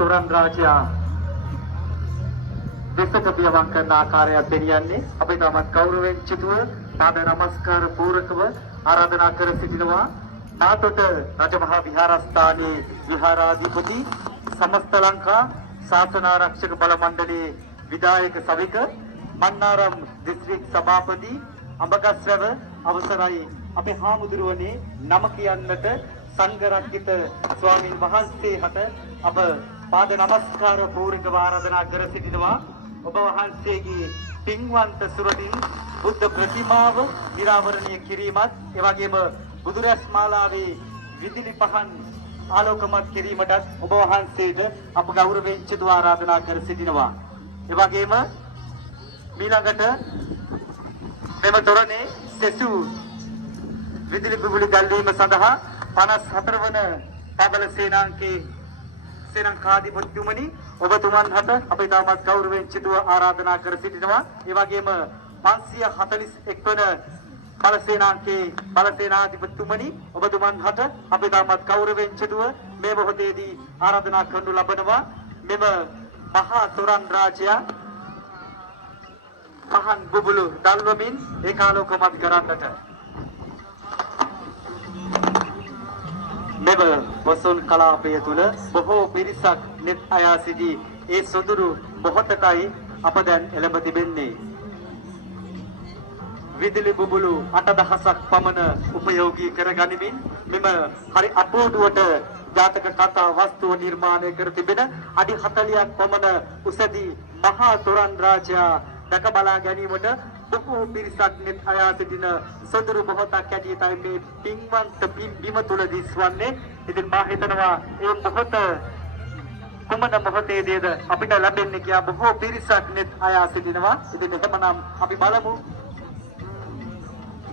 තොරන් රාජයා දෙසක පියවම් කරන ආකාරය දෙරියන්නේ අපි තමත් ගෞරවයෙන් චිතුව පාද නමස්කාර පූරකව ආරාධනා කර සිටිනවා නාතොට රජමහා විහාරස්ථානයේ විහාරාධිපති සමස්ත ලංකා ශාසන ආරක්ෂක බල මණ්ඩලයේ විධායක සවික මන්නාරම් දිස්ත්‍රික් සභාපති අඹගස්වැව අවසරයි අපේ හාමුදුරුවනේ නම කියන්නට සංඝරත්නිත ස්වාමීන් වහන්සේ හට අප පාද නමස්කාර පූර්වක ආරාධනා කර සිටිනවා ඔබ වහන්සේගේ පින්වන්ත සුරටින් බුද්ධ ප්‍රතිමාව නිරාවරණය කිරීමත් එවැගේම බුදුරැස් මාලාවේ විදුලි පහන් ආලෝකමත් කිරීමටත් ඔබ වහන්සේට අප ගෞරවයෙන් චිතු ආරාධනා කර සිටිනවා එවැගේම ඊළඟට මෙම තොරණේ සෙසු විදුලි බුබුලු ගැල්වීම සඳහා 54 වන පබල සේනාංකේ සේනාංකාධිපතිතුමනි ඔබතුමන් හට අපි තාමත් ගෞරවයෙන් චිතුව ආරාධනා කර සිටිනවා ඒ වගේම 541 වන බල සේනාංකේ බල සේනාධිපතිතුමනි ඔබතුමන් හට අපි තාමත් ගෞරවයෙන් චිතුව මේ මොහොතේදී ආරාධනා කරනු ලබනවා මෙම මහා තොරන් රාජයා මහන් බුබුලු දල්වමින් ඒකාලෝකමත් කරන්නට මෙව වසුන් කලාපය තුල බොහෝ පිරිසක් net අයා සිටි ඒ සොඳුරු මොහොතටයි අප දැන් එළඹ තිබෙන්නේ විදුලි බුබුලු 8000ක් පමණ උපයෝගී කරගනිමින් මෙම හරි අපූර්වට ජාතක කතා වස්තුව නිර්මාණය කර තිබෙන අඩි 40ක් පමණ උසදී මහා තොරන් රාජයා දැක බලා ගැනීමට බොහෝ පිරිසක් net අයා සිටින සොඳුරු මොහොතක් ඇටියටයි මේ පින්වන්ත බිම තුල දිස්වන්නේ. ඉතින් මා හිතනවා ඒ මොහොත කුමන මොහොතේදීද අපිට ලැබෙන්නේ කියා බොහෝ පිරිසක් net අයා සිටිනවා. ඉතින් එහෙමනම් අපි බලමු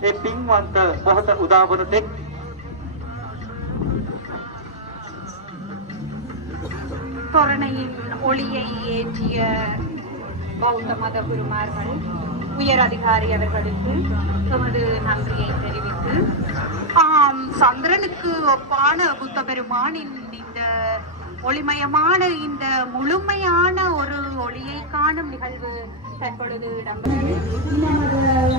ඒ පින්වන්ත මොහොත උදා වන තෙක් තොරණින් ஒளியை ஏற்றிய பௌத்த மத குருமார்கள் உயர் அதிகாரி அவர்களுக்கு தமது நன்றியை தெரிவித்து சந்திரனுக்கு ஒப்பான புத்த பெருமானின் இந்த ஒளிமயமான இந்த முழுமையான ஒரு ஒளியை காணும் நிகழ்வு தற்பொழுது இடம்பெறுகிறது.